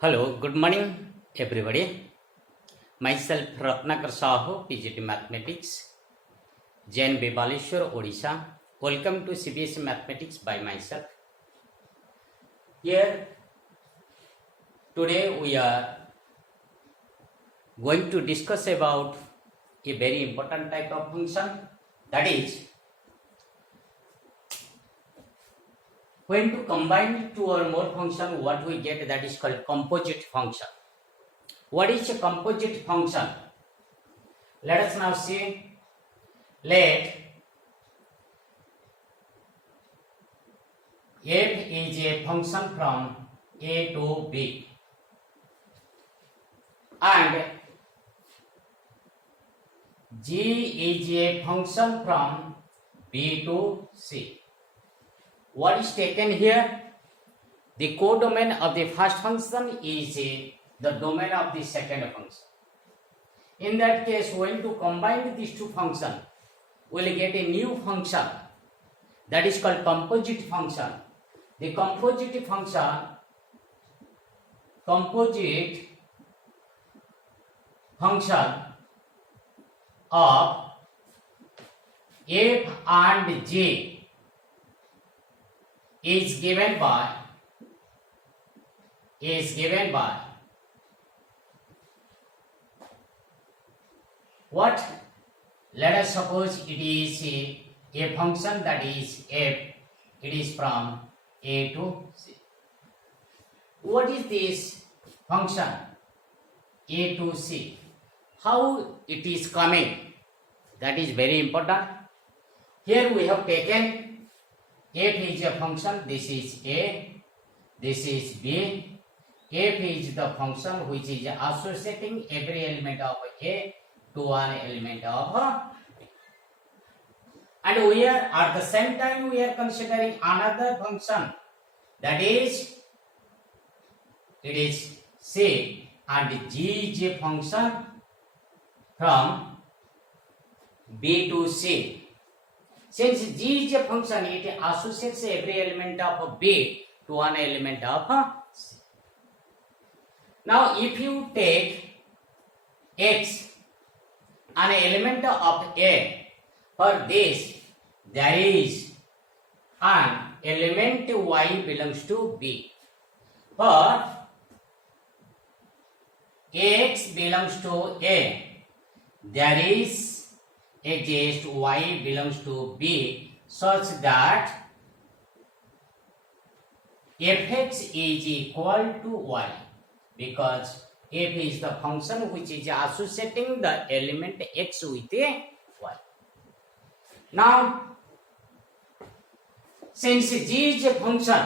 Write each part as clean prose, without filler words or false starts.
Hello, good morning, everybody. Myself Ratnakar Sahu, PGT Mathematics, Jain Bibaleshwar, Odisha. Welcome to CBSE Mathematics by myself. Here, today we are going to discuss about a very important type of function, that is, when to combine two or more function, what we get, that is called composite function. What is a composite function? Let us now see. Let f is a function from a to b and g is a function from b to c. What is taken here? The codomain of the first function is the domain of the second function. In that case, when to combine these two functions, we will get a new function that is called composite function. The composite function of f and g is given by what? Let us suppose it is a function that is f. It is from a to c. What is this function a to c? How it is coming? That is very important. Here we have taken f is a function. This is a, this is b. F is the function which is associating every element of a to one element of b. And we are at the same time we are considering another function, that is, it is c, and g is a function from b to c. Since g is a function, it associates every element of b to one element of c. Now, if you take x, an element of a, for this there is an element y belongs to b. For x belongs to a, there is exist y belongs to b, such that fx is equal to y, because f is the function which is associating the element x with a y. Now, since g is a function,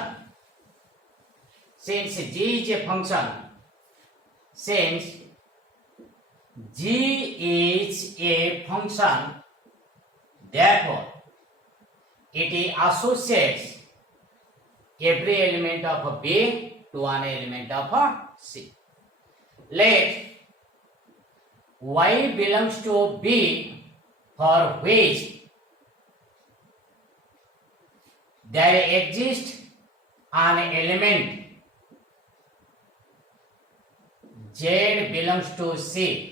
since g is a function, therefore it associates every element of b to one element of c. Let y belongs to b, for which there exists an element z belongs to c,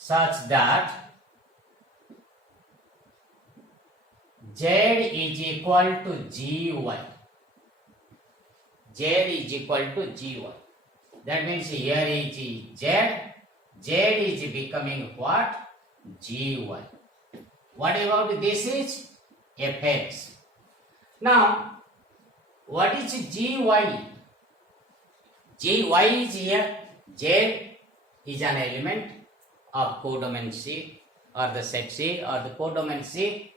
such that z is equal to gy. Z is equal to gy. That means here is z is becoming what? Gy. What about this is fx. Now, what is gy? Gy is here. Z is an element of codomain C or the set C or the codomain C.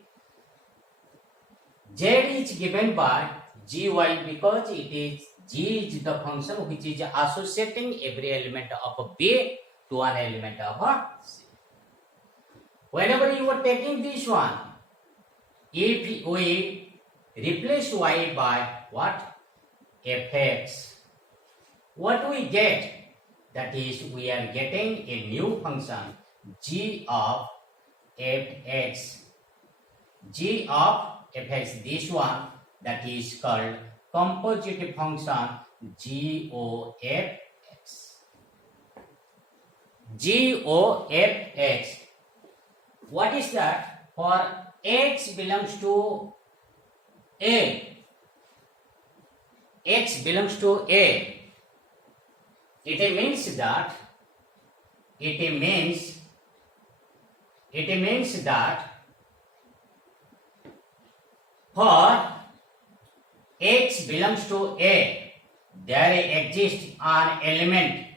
Z is given by gy because it is g is the function which is associating every element of b to one element of c. Whenever you are taking this one, if we replace y by what? Fx, what we get? That is, we are getting a new function g of fx. G of fx, this one, that is called composite function GOFX. GOFX. What is that? For X belongs to A. X belongs to A. It means that for X belongs to A, there exists an element.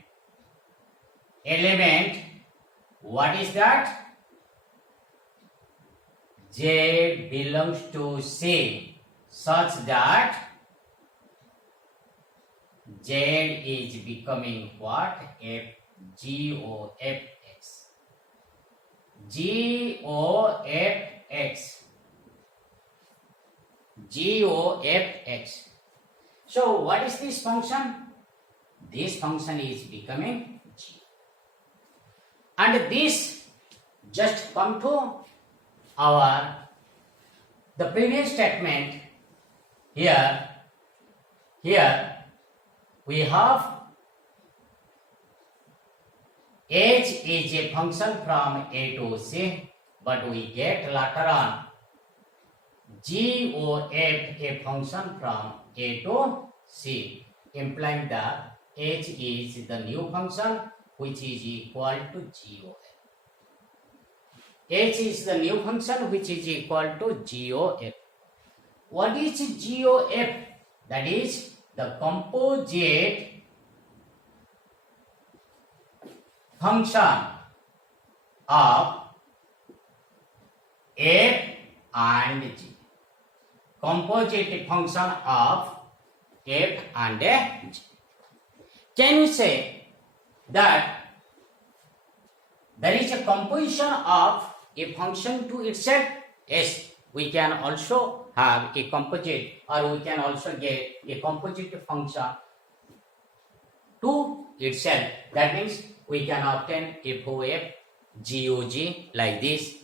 What is that? Z belongs to C, such that Z is becoming what? GOFX. GOFX. So what is this function? This function is becoming G. And this just come to the previous statement. Here we have H is a function from A to C, but we get later on GOF a function from A to C, implying that H is the new function which is equal to GOF. H is the new function which is equal to GOF. What is GOF? That is the composite function of F and G. Composite function of F and G. Can we say that there is a composition of a function to itself? Yes, we can also have a composite, or we can also get a composite function to itself. That means we can obtain FOF, GOG like this.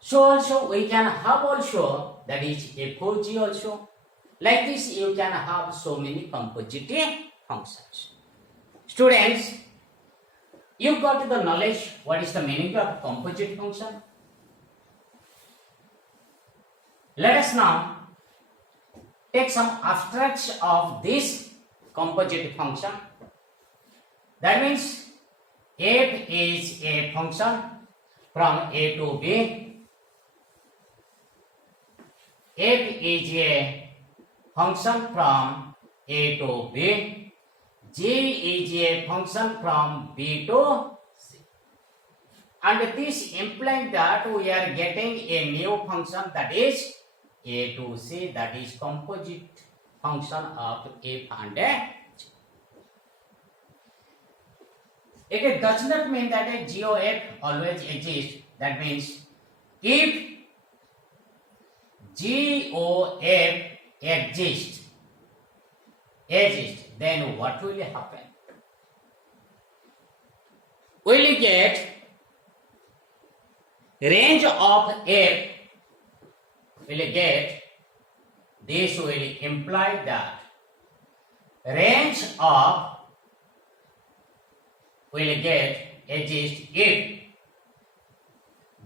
So also we can have also, that is FOG also. Like this you can have so many composite functions. Students, you got the knowledge what is the meaning of composite function. Let us now take some abstracts of this composite function. That means F is a function from A to B. F is a function from A to B. G is a function from B to C. And this implies that we are getting a new function, that is A to C, that is composite function of F and G. It does not mean that a GOF always exists. That means if GOF exists, then what will happen? We will get range of F. We will get, this will imply that range of will get exists if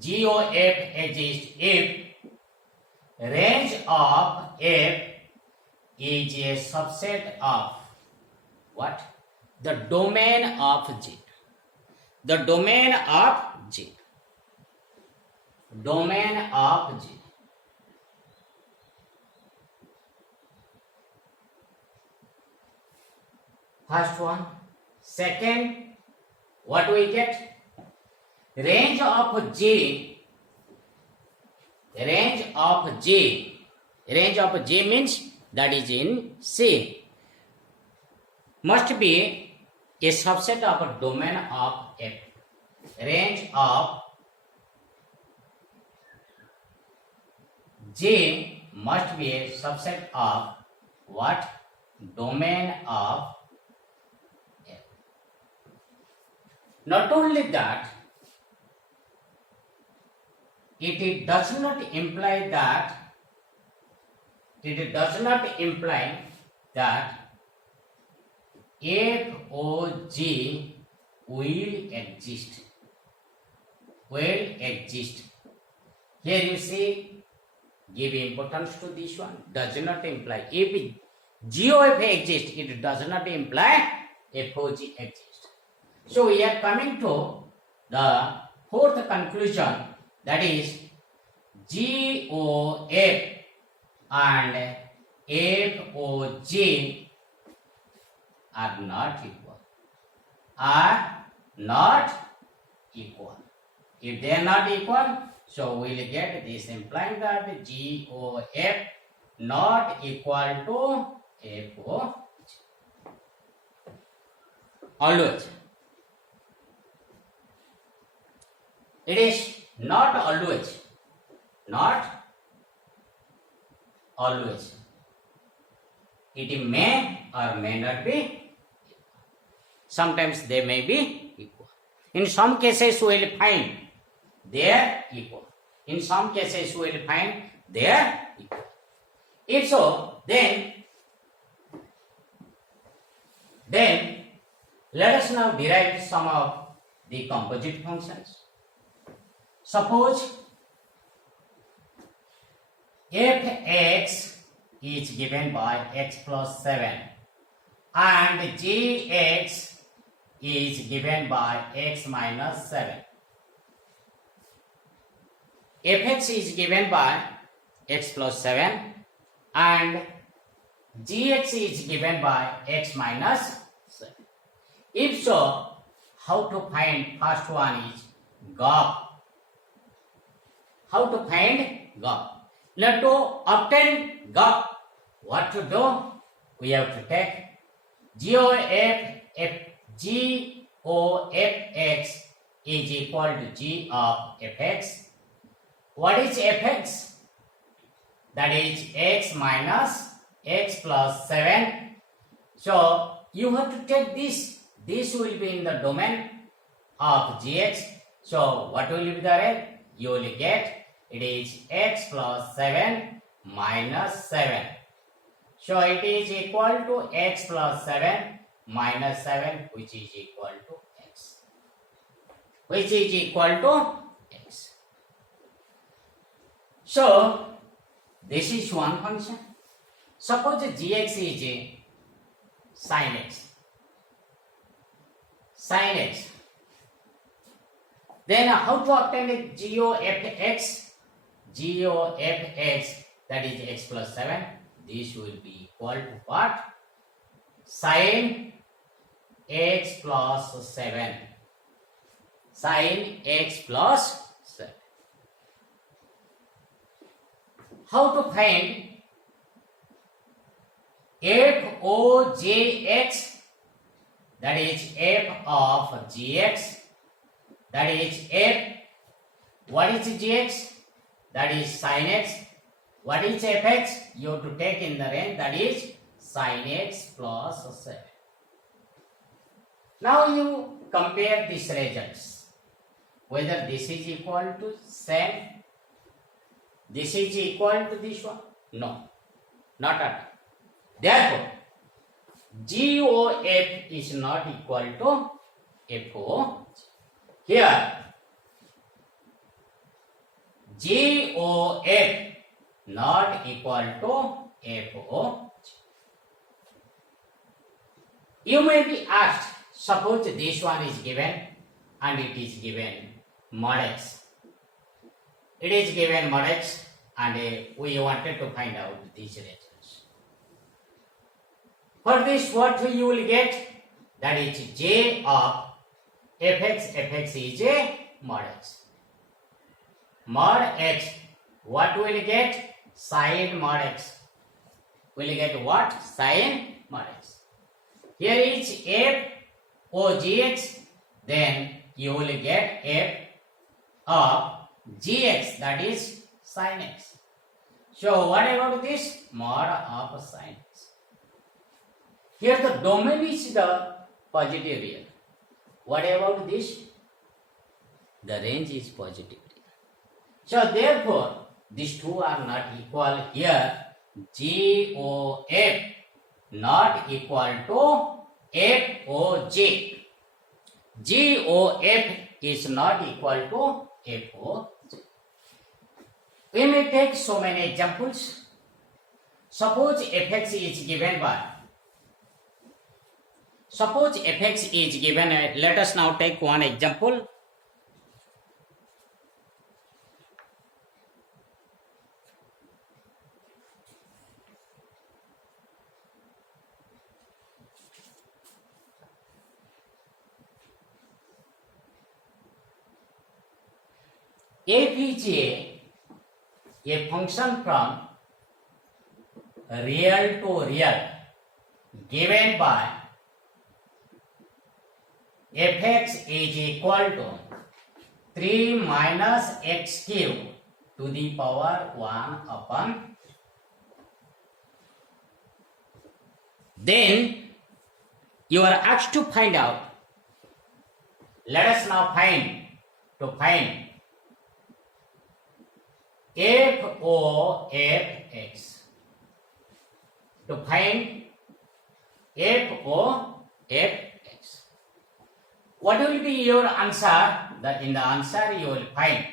GOF exists if range of F is a subset of what? The domain of G. The domain of G. Domain of G. First one. Second, what we get? Range of G. Range of G. Range of G means that is in C. Must be a subset of a domain of F. Range of G must be a subset of what? Domain of F. Not only that, it does not imply that FOG will exist. Will exist. Here you see, give importance to this one. Does not imply. If GOF exists, it does not imply FOG exists. So we are coming to the fourth conclusion, that is GOF and FOG are not equal. Are not equal. If they are not equal, so we will get this implying that GOF not equal to FOG. Always. It is not always. Not always. It may or may not be. Sometimes they may be equal. In some cases, we will find they are equal. In some cases, we will find they are equal. If so, then let us now derive some of the composite functions. Suppose fx is given by x plus 7 and gx is given by x minus 7. Fx is given by x plus 7 and gx is given by x minus 7. If so, how to find first one is GOF. How to find GOF? Now to obtain GOF, what to do? We have to take GOFX is equal to G of fx. What is fx? That is x minus x plus 7. So you have to take this. This will be in the domain of gx. So what will be the rate? You will get it is x plus 7 minus 7. So it is equal to x plus 7 minus 7, which is equal to x. Which is equal to x. So this is one function. Suppose gx is sin x. Sin x. Then how to obtain it? GOFX? GOFX, that is x plus 7. This will be equal to what? Sin x plus 7. Sin x plus 7. How to find FOJX? That is f of gx. That is f. What is gx? That is sin x. What is fx? You have to take in the range, that is sin x plus 7. Now you compare these results. Whether this is equal to same. This is equal to this one? No. Not at all. Therefore, GOF is not equal to FOG. Here, GOF not equal to FOG. You may be asked, suppose this one is given and it is given mod x. It is given mod x and we wanted to find out these results. For this, what you will get? That is J of fx. Fx is a mod x. Mod x. What will get? Sin mod x. Will get what? Sin mod x. Here is f o gx. Then you will get f of gx. That is sin x. So what about this? Mod of sin x. Here the domain is the positive real. What about this? The range is positive. So therefore, these two are not equal here. GOF not equal to FOG. GOF is not equal to FOG. We may take so many examples. Suppose fx is given by, let us now take one example. F is a function from real to real given by fx is equal to 3 minus x cube to the power 1 upon. Then you are asked to find out. Let us now find FOFX. To find FOFX. What will be your answer? In the answer you will find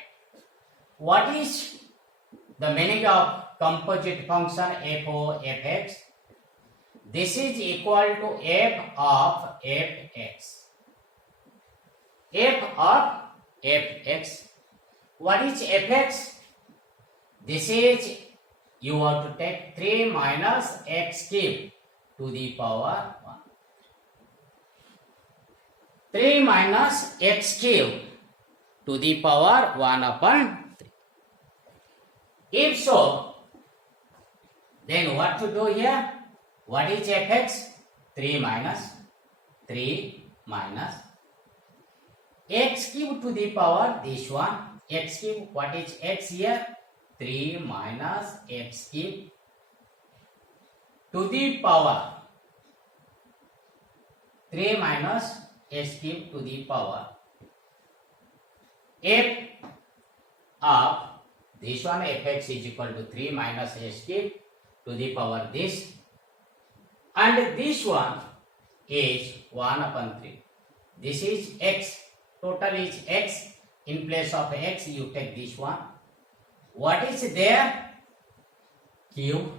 what is the meaning of composite function FOFX. This is equal to f of fx. F of fx. What is fx? This is, you have to take 3 minus x cube to the power 1. 3 minus x cube to the power 1 upon 3. If so, then what to do here? What is fx? 3 minus x cube to the power this one. X cube, what is x here? 3 minus x cube to the power 3 minus x cube to the power f of this one. Fx is equal to 3 minus x cube to the power this, and this one is 1 upon 3. This is x, total is x. In place of x you take this one. What is there? Cube.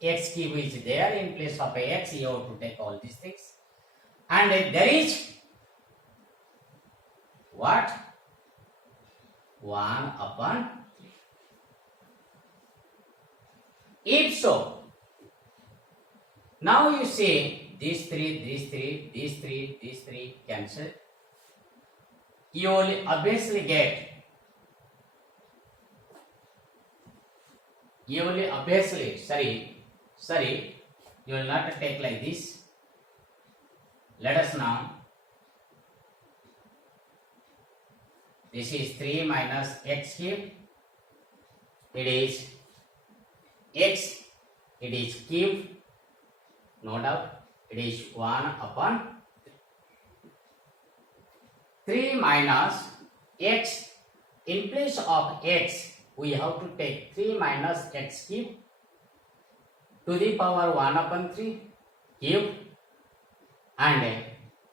X cube is there. In place of x you have to take all these things. And there is what? 1 upon 3. If so, now you see these three cancel. You will obviously get, you will not take like this. Let us now, this is 3 minus x cube. It is x, it is cube, no doubt. It is 1 upon 3 minus x. In place of x we have to take 3 minus x cube to the power 1 upon 3 cube and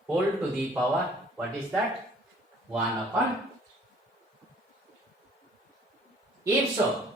whole to the power, what is that? 1 upon. If so,